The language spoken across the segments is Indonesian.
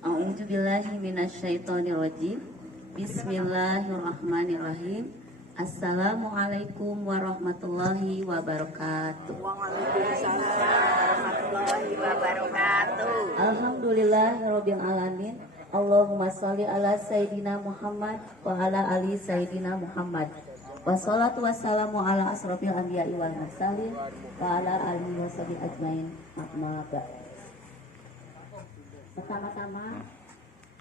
A'udzu billahi minasyaitonir rajim. Bismillahirrahmanirrahim. Assalamualaikum warahmatullahi wabarakatuh. Waalaikumsalam warahmatullahi wabarakatuh. Alhamdulillahirabbil alamin. Allahumma shalli ala sayidina Muhammad wa ala ali sayidina Muhammad. Wassalatu wassalamu ala asrofil anbiya'i wal mursalin wa ala alihi washabihi ajmain. Amma ba'd. Pertama-tama,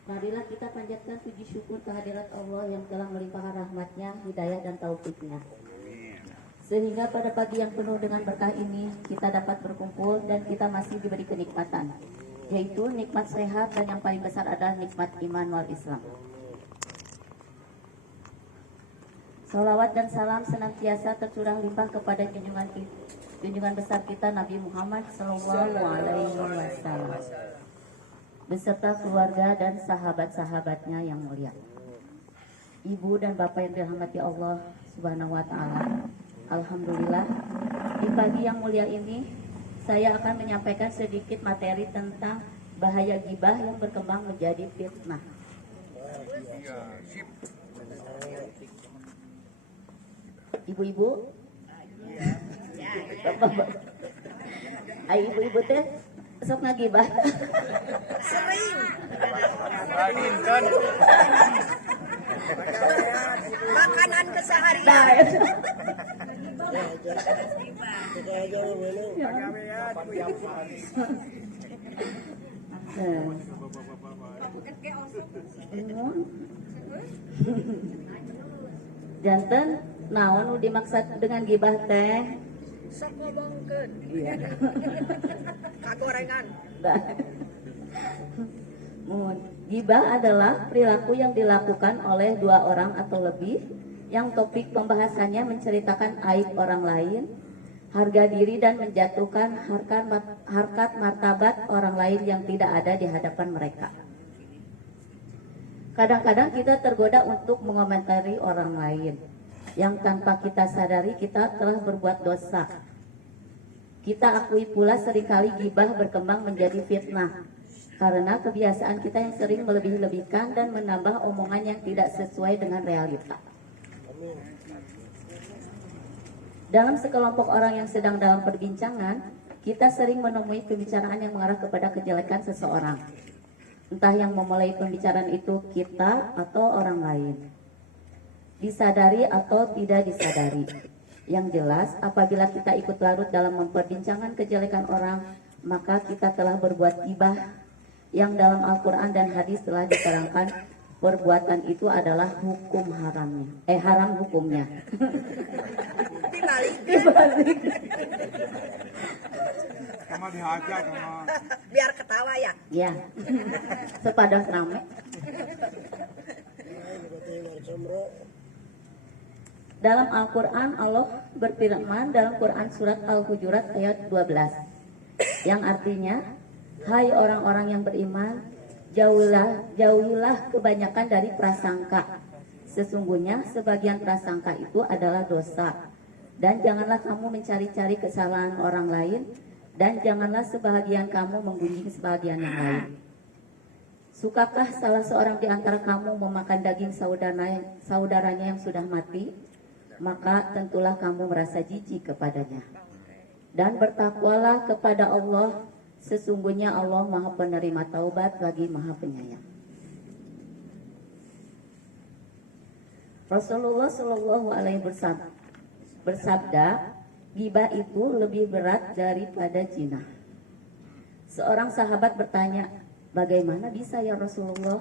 marilah kita panjatkan puji syukur kehadirat Allah yang telah melimpahkan rahmatnya, hidayah dan taufiknya, sehingga pada pagi yang penuh dengan berkah ini kita dapat berkumpul dan kita masih diberi kenikmatan, yaitu nikmat sehat dan yang paling besar adalah nikmat iman wal Islam. Salawat dan salam senantiasa tercurah limpah kepada junjungan besar kita Nabi Muhammad Sallallahu Alaihi Wasallam beserta keluarga dan sahabat-sahabatnya yang mulia. Ibu dan bapak yang dirahmati Allah Subhanahu wa Ta'ala, alhamdulillah di pagi yang mulia ini saya akan menyampaikan sedikit materi tentang bahaya ghibah yang berkembang menjadi fitnah. Ibu-ibu, ayo ibu-ibu teh sok ngagibah. Sering. Makanan keseharian. Janten naon nu dimaksud dengan gibah teh? Sok ngomongkeun. Iya. Kagorengan. Gibah adalah perilaku yang dilakukan oleh dua orang atau lebih yang topik pembahasannya menceritakan aib orang lain, harga diri dan menjatuhkan harkat martabat orang lain yang tidak ada di hadapan mereka. Kadang-kadang kita tergoda untuk mengomentari orang lain yang tanpa kita sadari kita telah berbuat dosa. Kita akui pula seringkali gibah berkembang menjadi fitnah karena kebiasaan kita yang sering melebih-lebihkan dan menambah omongan yang tidak sesuai dengan realita. Dalam sekelompok orang yang sedang dalam perbincangan, kita sering menemui pembicaraan yang mengarah kepada kejelekan seseorang. Entah yang memulai pembicaraan itu kita atau orang lain, disadari atau tidak disadari. Yang jelas, apabila kita ikut larut dalam memperbincangkan kejelekan orang, maka kita telah berbuat ghibah yang dalam Al-Quran dan hadis telah diterangkan perbuatan itu adalah hukum haramnya. Haram hukumnya. Dibalik. Sama dihajar sama. Biar ketawa ya. Ya, sepadan rame. Dalam Al-Quran Allah berfirman dalam Quran surat Al-Hujurat ayat 12 yang artinya, hai orang-orang yang beriman, jauhilah kebanyakan dari prasangka. Sesungguhnya sebagian prasangka itu adalah dosa. Dan janganlah kamu mencari-cari kesalahan orang lain, dan janganlah sebahagian kamu menggunjing sebahagian yang lain. Sukakah salah seorang di antara kamu memakan daging saudaranya yang sudah mati? Maka tentulah kamu merasa jijik kepadanya. Dan bertakwalah kepada Allah, sesungguhnya Allah Maha Penerima Taubat lagi Maha Penyayang. Rasulullah Shallallahu Alaihi bersabda, ghibah itu lebih berat daripada zina. Seorang sahabat bertanya, bagaimana bisa ya Rasulullah?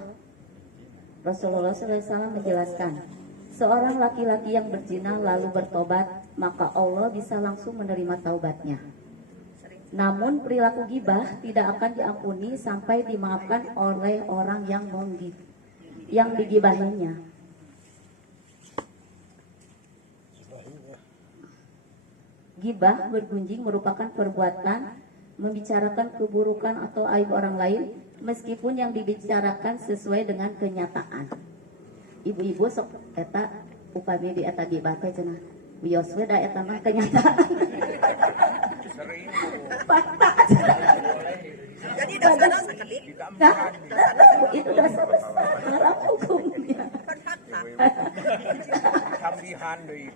Rasulullah SAW menjelaskan, seorang laki-laki yang berzina lalu bertobat, maka Allah bisa langsung menerima taubatnya. Namun perilaku ghibah tidak akan diampuni sampai dimaafkan oleh orang yang digibahinya. Ghibah bergunjing merupakan perbuatan membicarakan keburukan atau aib orang lain meskipun yang dibicarakan sesuai dengan kenyataan. Ibu-ibu sok eta upami di eta ghibah teh cenah wios we da eta mah kenyataan. Jadi Jadi dosa sakit. Nah, itu dosa besar haram hukumnya. Kan fakta. Tambihan deui.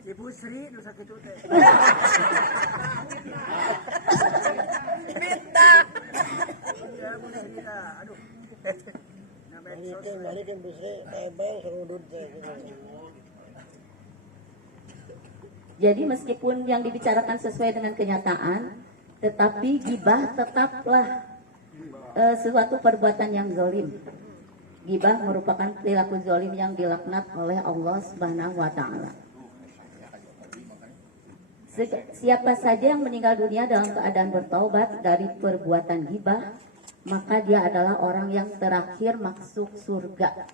Ibu Sri nu sakitu teh. Minta. Ya Bu Sri tah. Aduh. Balikin Bu Sri, tebel serudut teh. Jadi meskipun yang dibicarakan sesuai dengan kenyataan, tetapi gibah tetaplah suatu perbuatan yang zolim. Gibah merupakan perilaku zolim yang dilaknat oleh Allah Subhanahu wa Ta'ala. Siapa saja yang meninggal dunia dalam keadaan bertaubat dari perbuatan gibah, maka dia adalah orang yang terakhir masuk surga.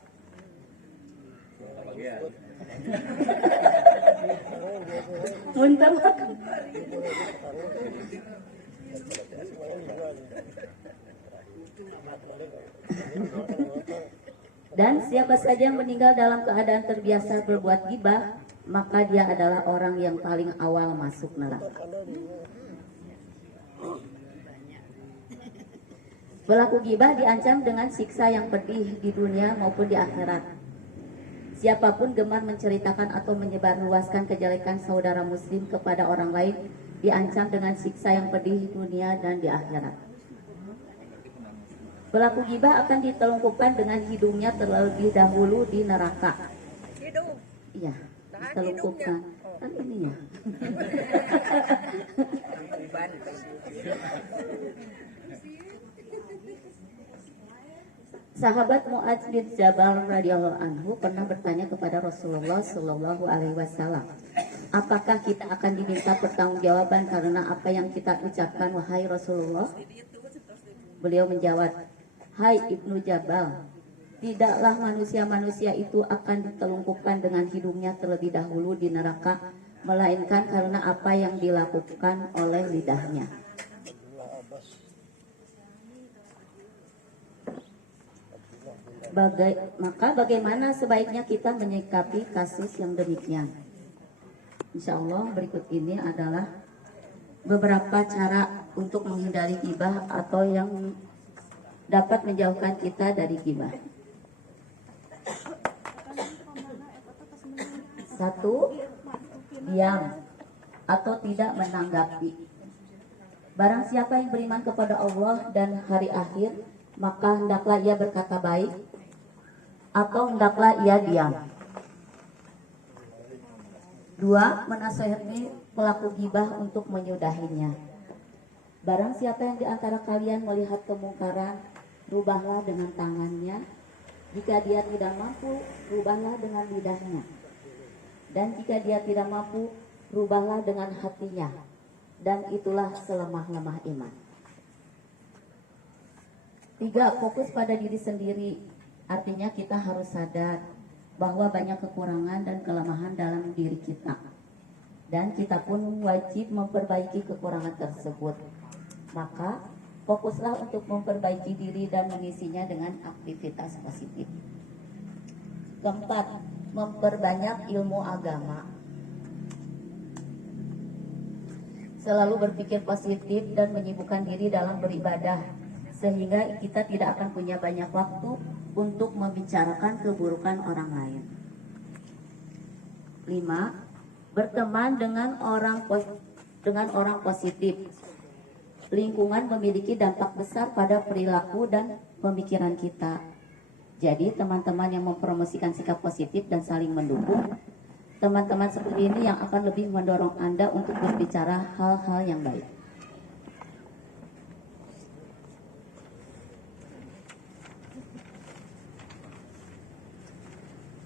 Muntar. Dan siapa saja yang meninggal dalam keadaan terbiasa berbuat gibah, maka dia adalah orang yang paling awal masuk neraka. Pelaku gibah diancam dengan siksa yang pedih di dunia maupun di akhirat. Siapapun gemar menceritakan atau menyebarluaskan kejelekan saudara muslim kepada orang lain diancam dengan siksa yang pedih di dunia dan di akhirat. Pelaku gibah akan ditelungkupkan dengan hidungnya terlebih dahulu di neraka. Hidung. Iya, Tahan ditelungkupkan. hidungnya. Kan ini ya. Sahabat Mu'adz bin Jabal radhiyallahu anhu pernah bertanya kepada Rasulullah Shallallahu alaihi wasallam, apakah kita akan diminta pertanggungjawaban karena apa yang kita ucapkan, wahai Rasulullah? Beliau menjawab, hai Ibnu Jabal, tidaklah manusia-manusia itu akan ditelungkupkan dengan hidungnya terlebih dahulu di neraka, melainkan karena apa yang dilakukan oleh lidahnya. Maka bagaimana sebaiknya kita menyikapi kasus yang demikian? Insya Allah berikut ini adalah beberapa cara untuk menghindari gibah atau yang dapat menjauhkan kita dari gibah. 1. Diam atau tidak menanggapi. Barang siapa yang beriman kepada Allah dan hari akhir, maka hendaklah ia berkata baik atau hendaklah ia diam. 2. Menasihati pelaku gibah untuk menyudahinya. Barang siapa yang di antara kalian melihat kemungkaran, rubahlah dengan tangannya. Jika dia tidak mampu, rubahlah dengan lidahnya. Dan jika dia tidak mampu, rubahlah dengan hatinya. Dan itulah selemah-lemah iman. 3. Fokus pada diri sendiri. Artinya kita harus sadar bahwa banyak kekurangan dan kelemahan dalam diri kita. Dan kita pun wajib memperbaiki kekurangan tersebut. Maka fokuslah untuk memperbaiki diri dan mengisinya dengan aktivitas positif. 4. Memperbanyak ilmu agama. Selalu berpikir positif dan menyibukkan diri dalam beribadah, sehingga kita tidak akan punya banyak waktu untuk membicarakan keburukan orang lain. 5. Berteman dengan orang positif. Lingkungan memiliki dampak besar pada perilaku dan pemikiran kita. Jadi teman-teman yang mempromosikan sikap positif dan saling mendukung, teman-teman seperti ini yang akan lebih mendorong Anda untuk berbicara hal-hal yang baik.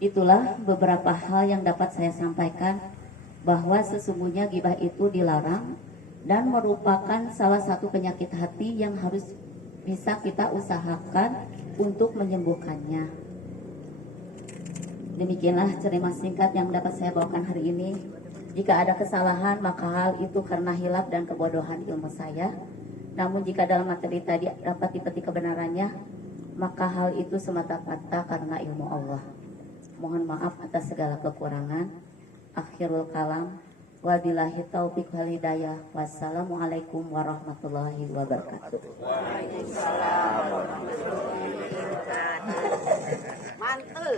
Itulah beberapa hal yang dapat saya sampaikan, bahwa sesungguhnya gibah itu dilarang dan merupakan salah satu penyakit hati yang harus bisa kita usahakan untuk menyembuhkannya. Demikianlah cerita singkat yang dapat saya bawakan hari ini. Jika ada kesalahan, maka hal itu karena hilaf dan kebodohan ilmu saya. Namun jika dalam materi tadi dapat dipetik kebenarannya, maka hal itu semata-mata karena ilmu Allah. Mohon maaf atas segala kekurangan. Akhirul kalam. Wabillahi taufiq wal hidayah. Wassalamualaikum warahmatullahi wabarakatuh. Mantul.